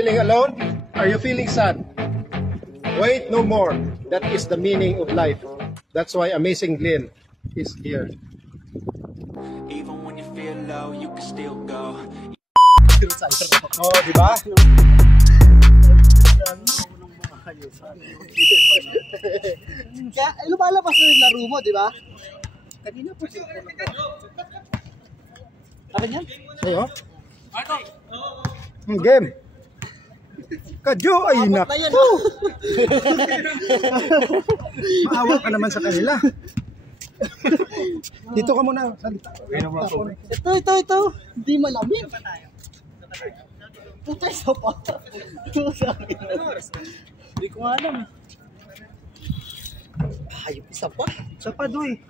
feeling alone? Are you feeling sad? Wait no more. That is the meaning of life. That's why Amazing Glenn is here. Even when you feel low, you can still go. Oh, di ba? Kaya lumalabas na yung laro mo, di ba? Kanina po siya. Ano yan? Ayo. Game. Kadyo ay Abot nak. na yan, oh. Maawa ka naman sa kanila. Dito ka muna. Salita. Ito. Hindi malamig. Putay sa pa. Hindi ko nga alam. Hayop isa pa. Sa padoy.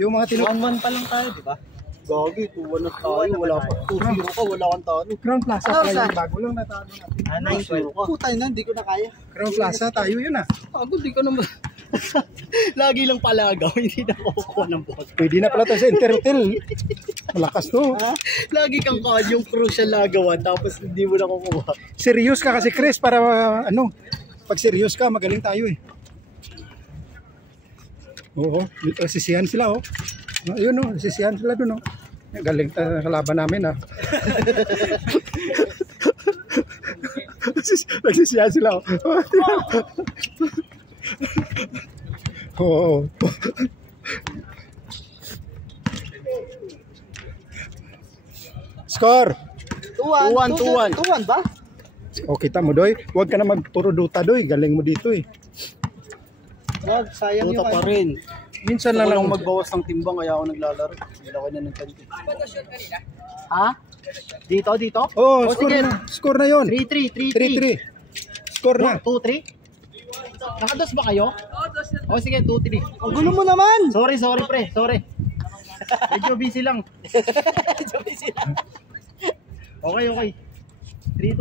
Yung mga tinu... 1-1 pa lang tayo, di ba? Gagi, 2-1 na tayo. Wala pa. 2-0 ka, wala kang talo. Crown Plaza Ano, pala saan? yung bago lang natalo natin. 9-0 ka. Putay na, hindi ko na kaya. Crown Plaza tayo yun ah. Ako, hindi ko naman. Lagi lang palagaw, hindi na kukuha ng bot. Pwede na pala tayo sa Interhotel. Malakas to. Ha? Lagi kang yung crucial lagawan, tapos hindi mo na kukuha. Serious ka kasi Chris para ano. Pag serious ka, magaling tayo eh. Oo, sisihan sila oh. Ayun oh, sisihan sila dun oh. Galing kalaban namin ah. Nagsisihan sila oh. Oo. Score. 2-1 ba? O kita mo doy, huwag ka na magpuro duta doy, galing mo dito eh. Wag, sayang Duta yung pa rin. Minsan Wala lang lang magbawas ng timbang kaya ako naglalaro. Laki na ng kanti. Ha? Dito? Oh, O, score sige. na. Score na 'yon. 3-3. 3-3. Score na. 2-3? Nakados ba kayo? O sige, 2-3. Ang gulo mo naman! Sorry pre, sorry. Medyo busy lang. Okay. 3-2.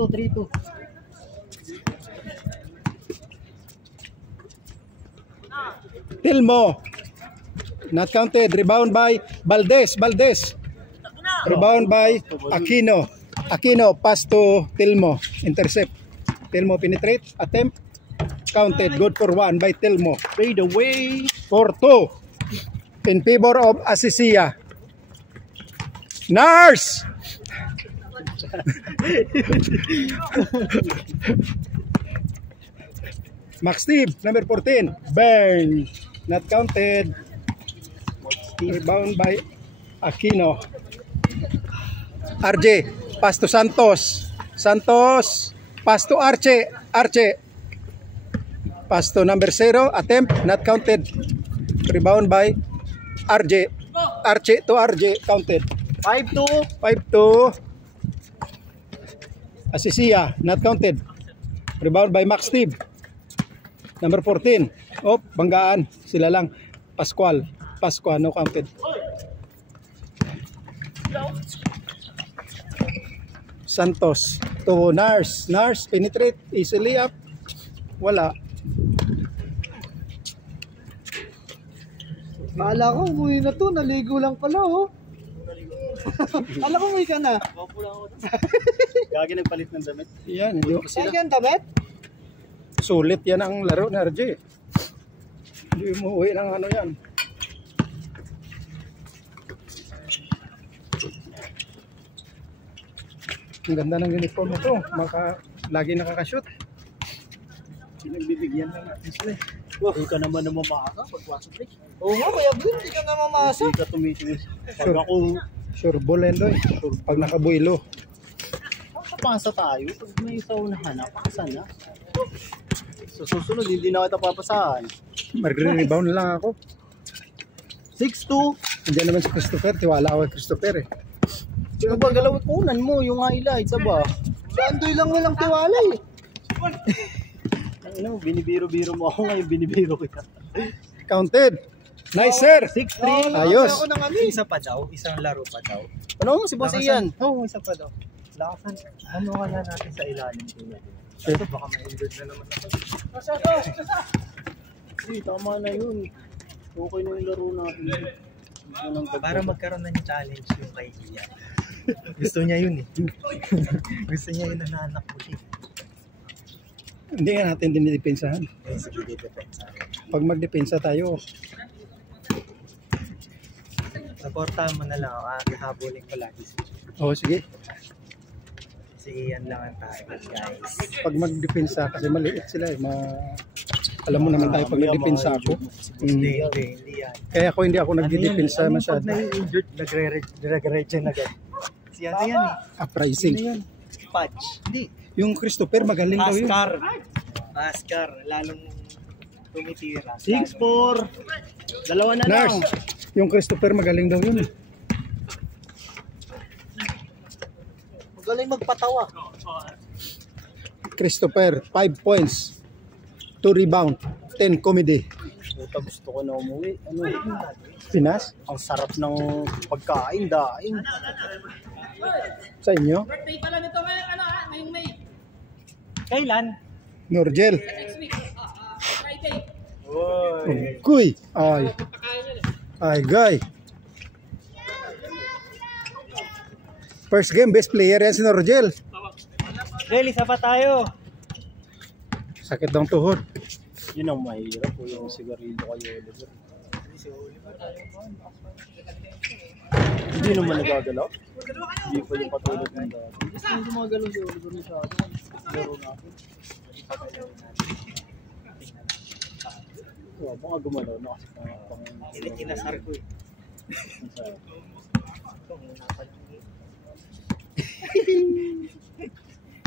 Tilmo. Not counted. Rebound by Valdez. Rebound by Aquino. Pass to Tilmo. Intercept. Tilmo penetrate. Attempt. Counted. Good for 1 by Tilmo. Fade away. 4-2. In favor of Asisia. Nurse! Max Steve, number 14. Bang! Not counted. Rebound by Aquino. RJ, pass to Santos. Pass to Arche. Pass to number 0. Attempt, not counted. Rebound by RJ. Arche to RJ, counted. 5-2. Asisia, not counted. Rebound by Max Steve. Number 14. Oh, banggaan. Sila lang. Pascual, no counted. Santos to Nars. Nars penetrate easily up. Wala. Kala ko, umuwi na to. Naligo lang pala, oh. Kala ko, umuwi ka na. Gagi nagpalit ng damit. Yan, hindi. Ay, yan, damit? Sulit yan ang laro ni RJ. Hindi mo uwi ng ano yan. Ang ganda ng uniform mo to. Lagi nakakashoot. Pinagbibigyan lang natin sila. Hindi ka naman maaka pagpasok eh. Oo nga, Kuya Bill, hindi ka na mamasa. Hindi ka tumitingin. Pag ako Sure ball yan doy. Pag nakabuilo. pasa tayo, pag may sa unahan, napakasan na. So susunod, hindi na kita papasahan. Magre-rebound lang ako. 6-2. Andiyan naman si Christopher. Tiwala ako kay Christopher eh. Sino ba galawat unan mo, yung highlights, ba? Si Andoy lang walang tiwala eh. Ano, binibiro-biro mo ako ngayon, binibiro kita. Counted. Nice sir. 6-3. Ayos. Ako ng ano eh. Isa pa daw, isang laro pa daw. Ano, si Boss Ian? Oo, isa pa daw. Lakasan, ano kaya natin sa ilalim ko? Ito, baka ma-injured na naman ako. Hindi, tama na yun. Okay na yung laro natin. Para magkaroon ng challenge yung kay Ian. Gusto niya yun eh. Gusto niya yun na naanak ko siya. Hindi nga natin dinidepensahan. Sige, dito. Pag magdepensa tayo, Supportahan mo na lang ako. Habulin ko lagi. sige. Si Ian lang ang target, guys. Pag magdepensa, kasi maliit sila eh. Alam mo naman tayo pag nagdepensa ako. Hindi yan. Kaya hindi ako nagdepensa Pag masyado. na-injured, nagre-regen agad. Si ano yan eh? Uprising. Ano yun? Patch. Hindi. Yung Christopher, magaling daw yun. Ascar. Lalong tumitira. 6-4. Dalawa na lang. Nurse, yung Christopher, magaling daw yun. Magaling magpatawa. Christopher, 5 points. 2 rebound. 10 comedy. Puta, gusto ko na umuwi. Ano? Pinas? Ang sarap ng pagkain, daing. Sa inyo? Birthday pala nito ngayong May. Kailan? Norgel. Next week. Friday. Kuy. Ay, guy. First game, best player yan si Norgel. Well, isa pa tayo. Sakit ng tuhod. Yun ang mahirap po yung sigarilyo kay Oliver. Hindi naman nagagalaw. Hindi pa yung katulad ng dati. Hindi gumagalaw si Oliver masyado. Laro natin. Baka gumalaw na kasi pang Inasar ko eh.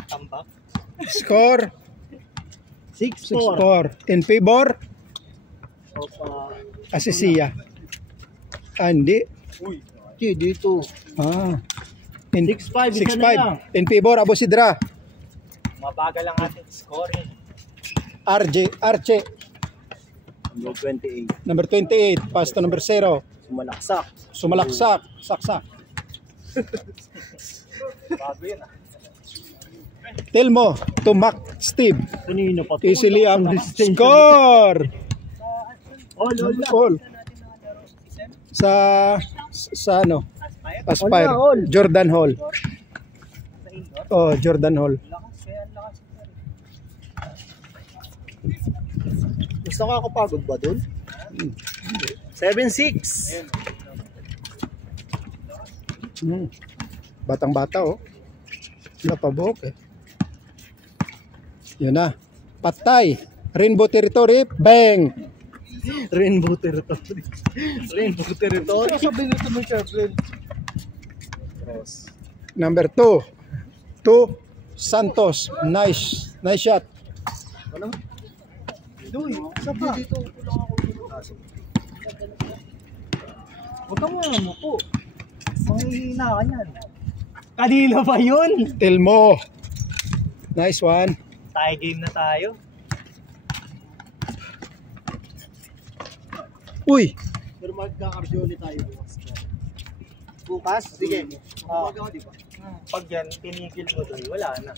Tambak. Score 6-4. 6-4. In favor, Asisia. Hindi. dito. In 6-5, isa na lang. 6-5. In favor, Abu Sidra. Mabagal ang ating scoring. Arche. Number 28. Number 28. Pass to number 0. Sumalaksak. Sumalaksak. Saksak. Bago yun ah. Telmo to Mac Steve. Kanina pa to. Easily ang score. All. Sa ano? Aspire. Jordan Hall. Oh, Jordan Hall. Mas nakakapagod ba dun? 7-6. Batang-bata oh. Wala pa buhok eh. Yun na. Patay. Rainbow Territory. Bang! Rainbow Territory. Rainbow Territory. Sabi nito mo, Chaplin. Cross. Number 2. 2. Santos. Nice. Nice shot. Ano? Doy, isa pa. Dito. Huwag ka muna mo po. Manghihina ka yan. Kanina pa yun? Telmo. Nice one. Tie game na tayo. Uy. Pero magkakardiyoli tayo bukas. Bukas? Sige. Pag yan, tinigil mo doon, wala na.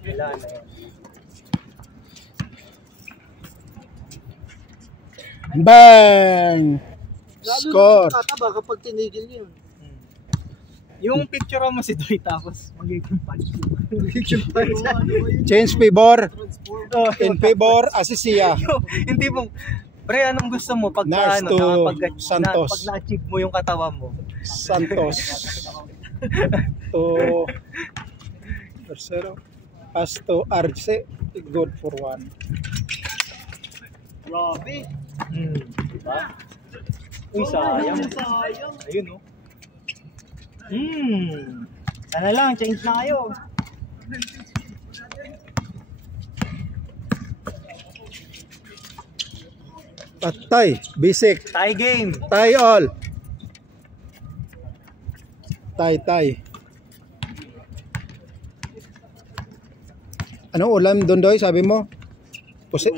Wala na yan. Bang! Score. Tataba kapag tinigil niyo. Yung picture mo si Doy tapos magiging punch. Change favor. In favor, Asisia. Hindi mong, pre, anong gusto mo pag Nice to Santos. pag na-achieve mo yung katawan mo? Santos. To tercero. Pass to Arce. Good for 1. Grabe. Diba? Uy, sayang. Ayun oh. Sana lang, change na kayo. Patay. Basic. Tie game. Tie all. Tie. Anong ulam doon, Doy? Sabi mo? Pusi.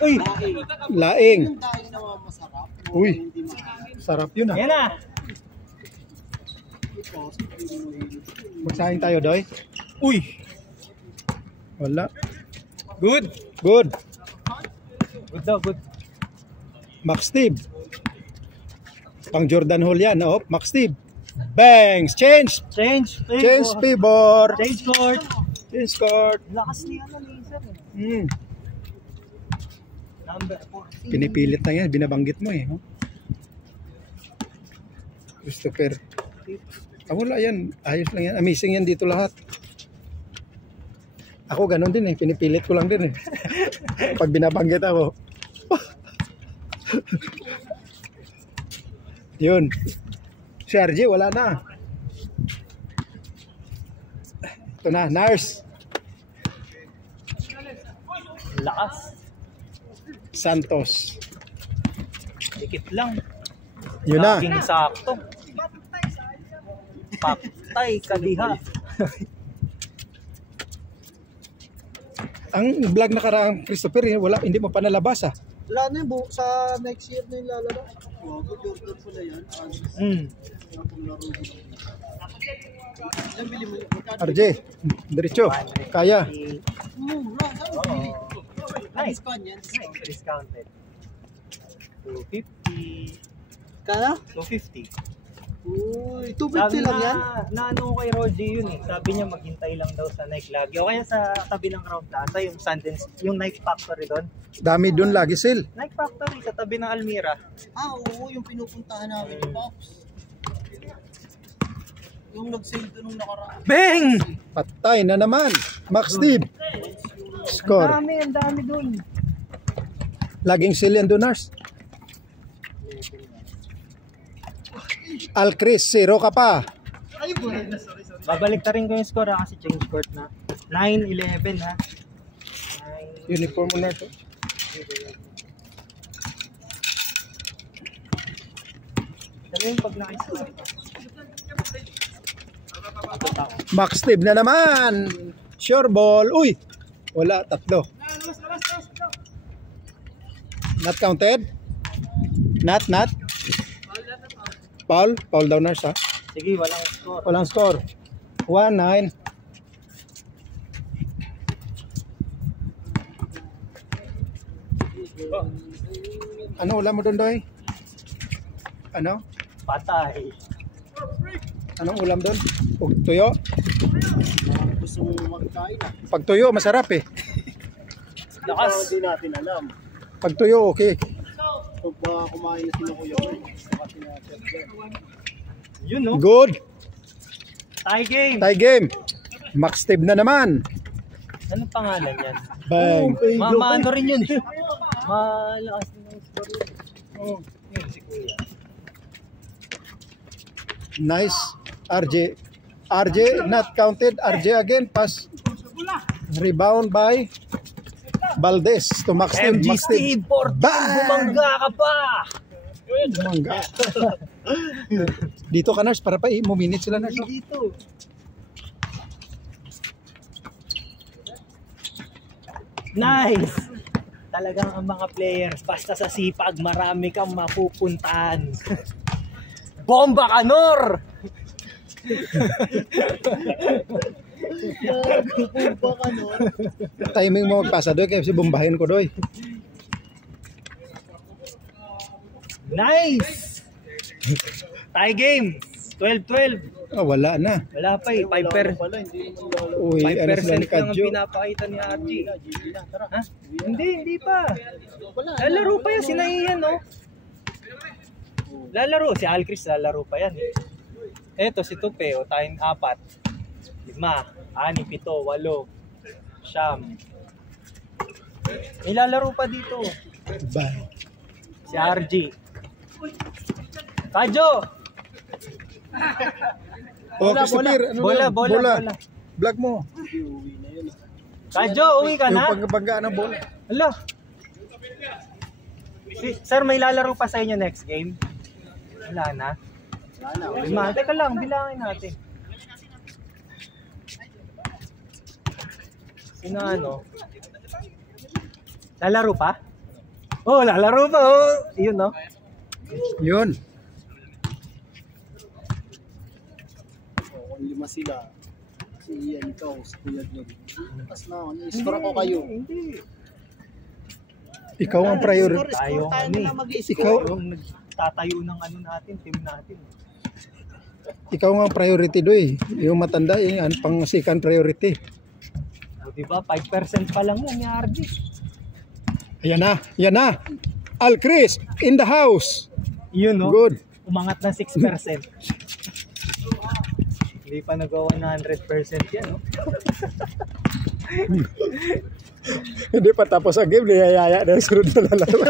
Uy, Laing. Uy. Sarap yun ah. yan na. Magsahin tayo, Doy. Uy, Wala. good. Good. Good daw, good. Max Steve. Pang Jordan Hall yan. Oh, Max Steve. Bangs. Change. Change Change favor. Change court. Yung score. Lakas ni ano ni Sir. Number 14. Pinipilit na yan, binabanggit mo eh. Christopher. Wala yan, ayos lang yan. Amazing yan dito lahat. Ako ganun din eh, pinipilit ko lang din eh. Pag binabanggit ako. Yun. Si RJ, wala na. Ito na, Nars. Lakas. Santos. Dikit lang. Yun na. Laging sakto. Paktay, kadiha. Ang vlog nakaraang Christopher, wala, hindi mo pa nalabas ah. Wala na yung sa next year na yung lalabas. Wow, Jordan pala yan. RJ, diretso. Kaya. Nice. Nice. Discounted. 250. Kaya? 250. Uy, 250 lang yan? Naano ko kay Roger yun eh. Sabi niya maghintay lang daw sa Nike lagi. O kaya sa tabi ng Crown Plaza, yung Sundance, yung Nike Factory doon. Dami doon lagi sale. Nike Factory sa tabi ng Almira. Oo, yung pinupuntahan namin ni Pops. Yung nag-sale doon nung nakaraan. Bang! Patay na naman. Max Steve. Score. Ang dami doon. Laging sale yan doon, Nars. Al Chris, 0 ka pa. Babalik ta rin ko yung score ha, kasi change court na. 9-11 ha. Uniform mo na ito. Dali yung pag nakiscore. Max Steve na naman. Sure ball. Uy, wala, 3. Not counted? Not. Paul daw, Nars ha. Sige, walang score. Walang score. 1-9. Ano ulam mo doon, Doy? Ano? Patay. Anong ulam doon? Tuyo? Gusto mo magkain ah. Pag tuyo, masarap eh. Lakas. Hindi natin alam. Pag tuyo, okay. Pag kumain na sila kuya ko, saka sinasad dyan. Yun no? Good. Tie game. Tie game. Max Steve na naman. Anong pangalan yan? Bang. Ano rin yun. Malakas din yung score yun. Oo. Yun si Kuya. Nice. RJ not counted. RJ again. Pass. Rebound by Valdez to Max Steve. MG Max Steve, 14, bumangga ka pa! Bumangga. Dito ka, Nars, para pa i-minute sila, Nars. Dito. Nice! Talagang ang mga players, basta sa sipag, marami kang mapupuntahan. Bomba ka, Nor! Timing mo magpasa, Doy, kasi bombahin ko, Doy. Nice! Tie game! 12-12. Wala na. Wala pa eh. 5%. Uy, ano sila 5% ni lang ang Kadjo? pinapakita ni RG. Ha? Hindi pa. Lalaro pa yan, sinahiyan, no? Lalaro. Si Alcris lalaro pa yan. Eto, si Tupe, o tayong 4, 5, 6, 7, 8, 9. May lalaro pa dito. Bye. Si RG. Kadjo! Christopher, ano Bola. Vlog mo. Kadjo, uwi ka na? Yung pagbangga ng bola. Hala. Sir, may lalaro pa sa inyo next game? Wala na? Teka lang, bilangin natin. Sino ano? Lalaro pa? Oh, lalaro pa. Oh. Yun, no? Yun. Kung 5 sila, si Ian, ikaw, si Kuya John. Tapos na, score ako kayo. Hindi. Ikaw ang priority. Tayo kami. Ikaw, Yung nagtatayo ng ano natin, team natin. ikaw ang priority, Doy. Yung matanda, yung pang second priority. O diba, 5% pa lang yan ni RG. Ayan na, yan na. Al Chris in the house. Yun, no? Good. Umangat ng 6%. Hindi pa nagawa 100% yan, no? Hindi pa tapos ang game, niyayaya na yung sunod na laro.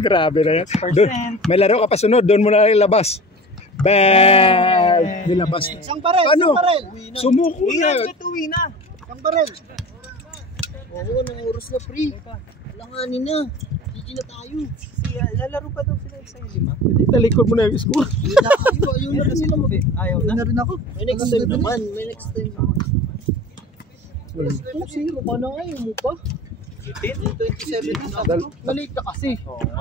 Grabe na yan. Doon, may laro ka pa sunod, doon mo na ilabas. Bang! Nilabas. Isang barel, Ano? isang barel. Sumuko na. Uwi na. Isang barel. Oo, nang oras na pre. Langanin na. Gigi na tayo. Lalaro pa daw sila sa 5. Talikod mo na yung score. Ayaw na rin naman. Ayaw Ayaw na. na rin ako. May next time naman. May next time naman. Oh, zero ka na ngayon mo pa. 27 na Dal- ako. Nalate ka kasi.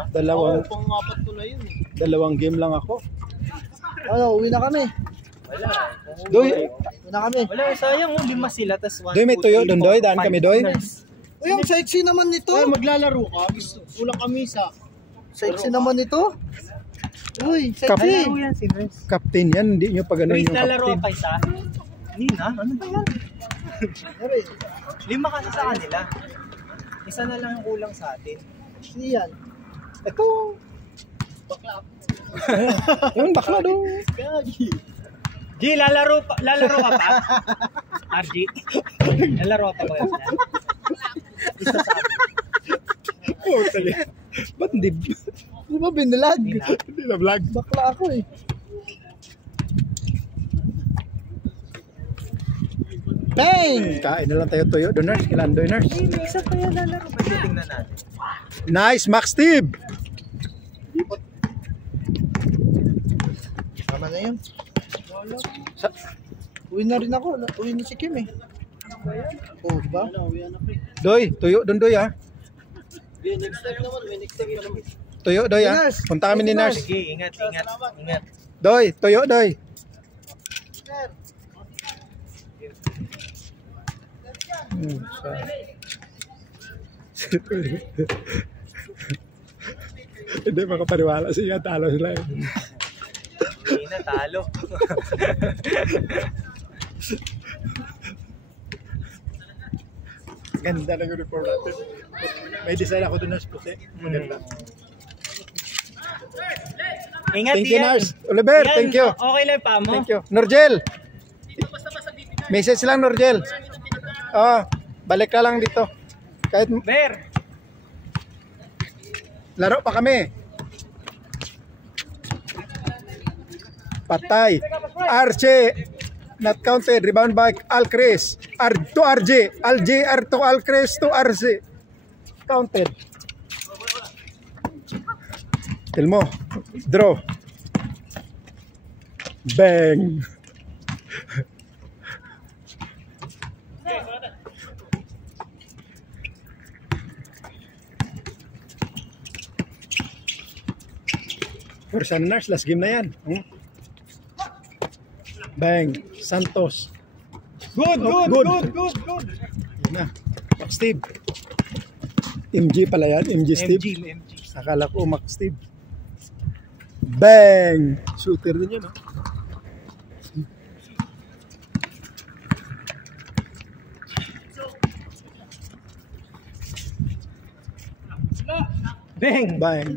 Dalawang, Pang-apat ko na yun. dalawang game lang ako. Ano, uwi na kami. Doy, Uwi na kami. Wala, sayang. 5 sila, tas 1, Doy, may tuyo doon, Doy. Daan kami, Doy. Uy, ang sexy naman nito. Ay, maglalaro ka. Kulang kami sa... Sexy naman nito. Uy, sexy. Laro yan, si Renz. Captain yan, hindi nyo pag ano Renz, yung lalaro captain. pa isa. Hindi na, ano ba yan? 5 kasi sa kanila. Isa na lang ang kulang sa atin. Yan. Ito. Yun, bakla doon. G, lalaro ka pa? RG? Lalaro ka pa ba yan? Isa sa amin. Oh, tali. Ba't hindi? Di ba binilag? Hindi na vlog. Bakla ako eh. Bang! Kain na lang tayo tuyo, donors. Ilan donors? May isa pa yan lalaro. Pwede tingnan natin. Nice, Max Steve. Tama na yun. Sa- Uwi na rin ako. Uwi na si Kim eh. Oh, diba? Doy, tuyo doon, Doy, ha? Next time naman. May next time naman. Tuyo, Doy, ha? Nurse. Punta kami ni Nurse. Sige, ingat. Doy, tuyo, Doy. Hindi makapaniwala siya, talo sila eh. Hindi na, talo. Ganda ng uniform natin. May design ako doon na puti. Maganda. Ingat Thank you, yan. Nurse. Oliver, Yan, thank you. Okay lang pa mo. Thank you. Norgel. Message lang, Norgel. Balik ka lang dito. Kahit Ber. laro pa kami. Patay. Arche. Not counted. Rebound by Alcres. To RJ. R to Alcres to RC. Counted. Tilmo. Draw. Bang. Persaners, last game na yan. Bang. Santos. Good. Yun na. Max Steve. MG pala yan. MG Steve. MG. Akala ko Max Steve. Bang. Shooter din yun. Bang. Bang.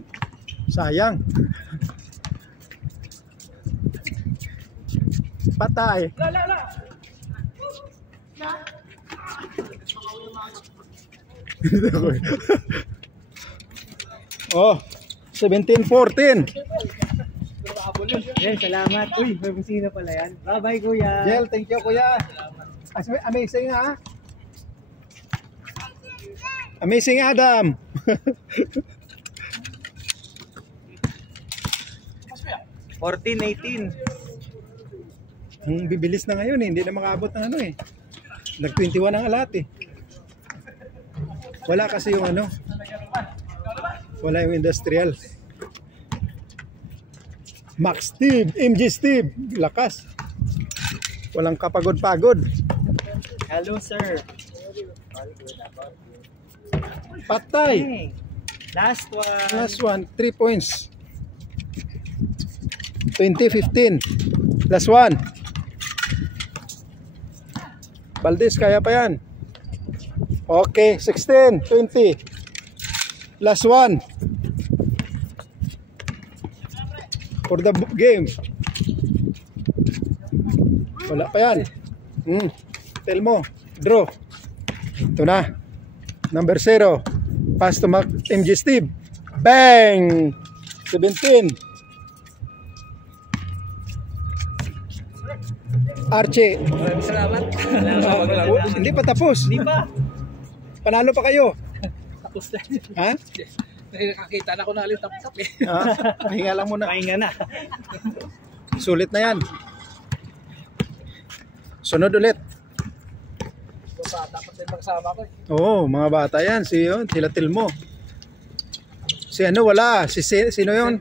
Sayang. Patay. Oh, 17-14. Yan, salamat. Uy, may busina pala yan. Bye-bye, kuya. Jel, thank you, kuya. Amazing, ha? Amazing, Adam. $14.18. Bibilis na ngayon, hindi na makaabot ng ano eh. Nag-21 ang alat eh. Wala kasi yung ano. Wala yung industrial. Max Steve, MG Steve, lakas. Walang kapagod-pagod. Hello, sir. Patay. Hey, last one. Last one, 3 points. 20-15. Last one. Valdez, kaya pa yan. Okay, 16, 20. Last one. For the game. Wala pa yan. Tell mo. Draw. Ito na. Number 0. Pass to MG Steve. Bang! 17. Archie. Salamat. Hindi pa tapos. Di ba? Panalo pa kayo. Tapos na. Ha? Nakakita na ko na alit tap-tap eh. Pahinga lang muna. Pahinga na. Sulit na yan. Sunod ulit. Dapat din magsama ko eh. Oo, mga bata yan. Sila Tilmo. Si ano, wala. Sino yun?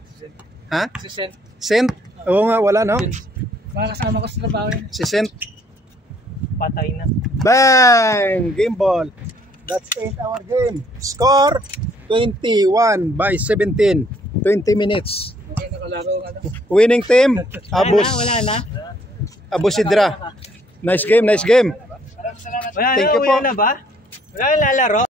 Ha? Si Sen. Sent? Oo nga, wala no? Mga kasama ko sa trabaho yun. Si Sent. Patay na. Bang! Game ball. That's 8 our game. Score 21 by 17. 20 minutes. Okay, nakalaro nga na. Winning team, Abus. Wala na. Abus Sidra. Nice game, nice game. Wala Thank na, you uwi po. na ba? Wala na lalaro.